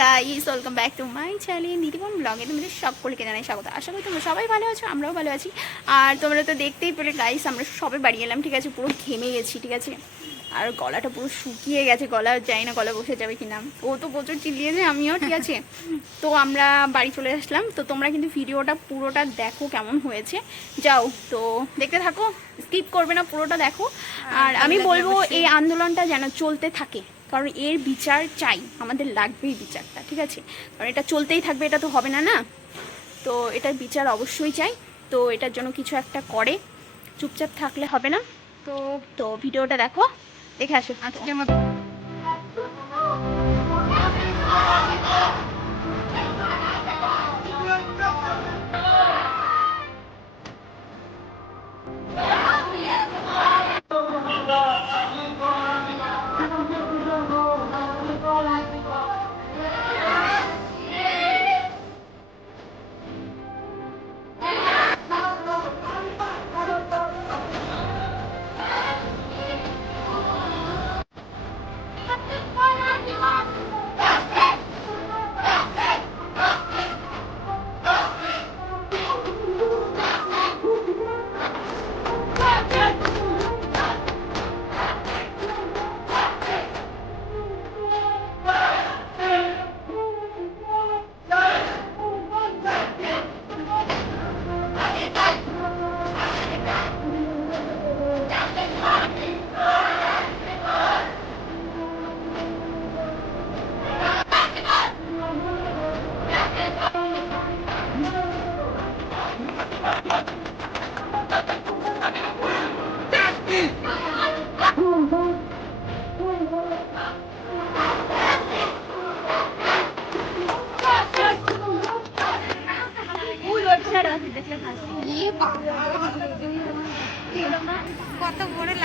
Guys welcome back to my channel Nitiban ব্লগে তোমাদের সকলকে জানাই স্বাগত। আশা করি তোমরা সবাই ভালো আছো আমরাও ভালো আছি। আর তোমরা তো দেখতেই পেলে গাইস আমরা সবে বাড়ি এলাম ঠিক আছে পুরো ঘেমে গেছি ঠিক আছে। আর গলাটা পুরো শুকিয়ে গেছে গলা যাই না গলা বসে যাবে কিনা। ও তো প্রচুর চিল্লিয়েছে আমিও ঠিক আছে। তো আমরা বাড়ি চলে আসলাম তো তোমরা কিন্তু ভিডিওটা পুরোটা দেখো কেমন হয়েছে। যাও তো দেখতে থাকো স্কিপ করবে না পুরোটা দেখো। আর আমি বলব এই আন্দোলনটা যেন চলতে থাকে। কারণ এর বিচার চাই, আমাদের লাগবেই বিচারটা, ঠিক আছে? কারণ এটা চলতেই থাকবে, এটা তো হবে না না? তো এটার বিচার অবশ্যই চাই, তো এটার জন্য কিছু একটা করে, চুপচাপ থাকলে হবে না? তো তো ভিডিওটা দেখো, দেখে আসো। আজকের মতো।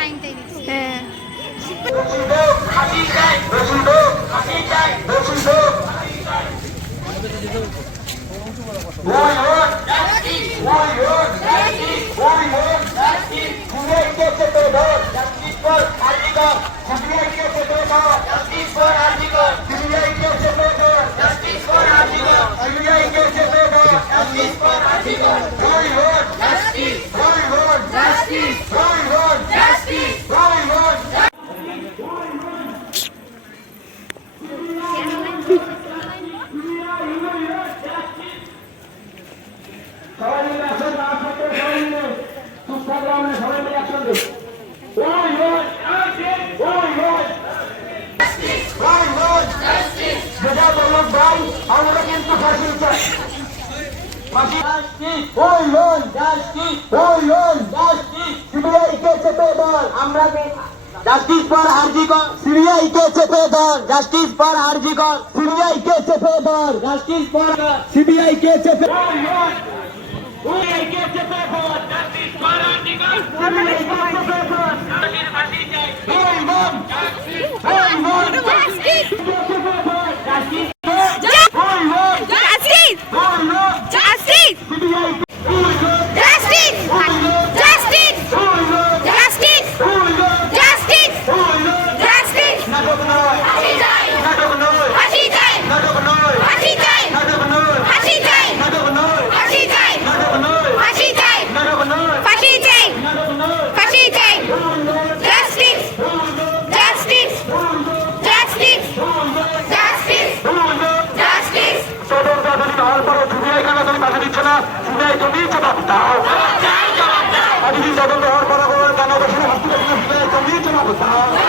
হ্যাঁ। আমরা কিন্তু ফাঁসি চাই আমরা জাস্টিস ফর আরজি কর সিবিআই কে চেপে ধর জাস্টিস ফর আরজি কর সিবিআই কে চেপে ধর জাস্টিস ফর সিবিআই কে চেপে জাস্টিস দিচ্ছে না সিবিআই তুমি জবাব দাও আজকে জবাব দাও আজকে জবাব দেওয়ার পরে কেন হসপিটাল তুমি জবাব দাও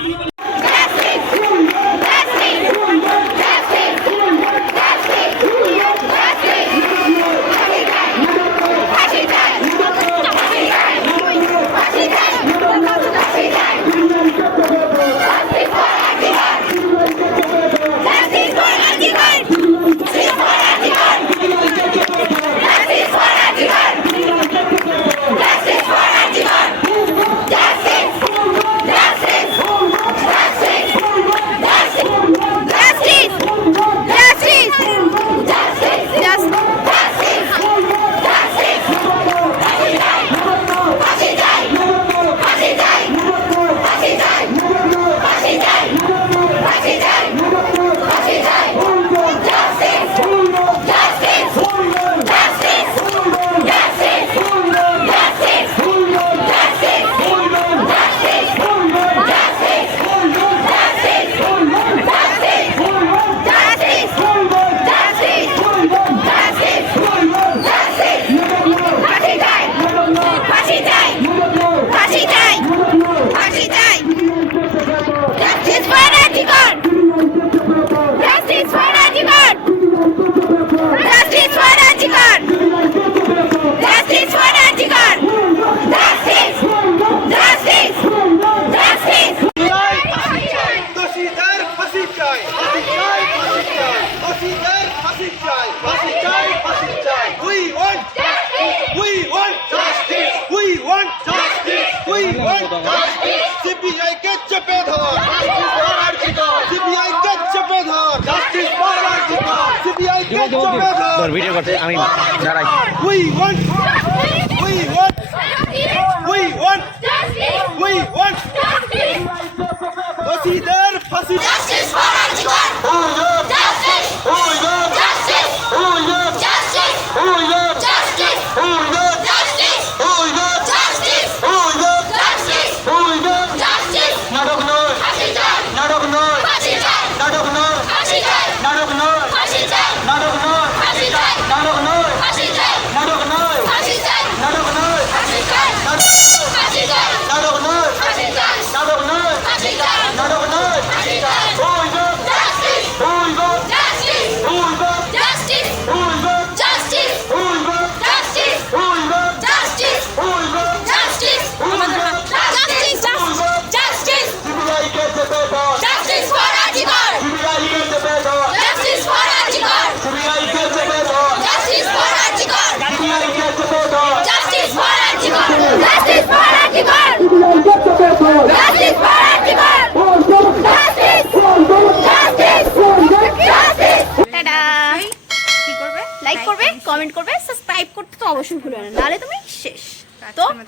Even সিবিআই কে চেপে ধর? সিবিআই কে চেপে ধর? জাস্টিস ফর আরজিকর সিবিআই কে চেপে ধর? ধর ভিডিও করতে আমি দাঁড়াই। We want we want we want ফাঁসি।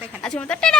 আজকের আচ্ছা, মতো টেরা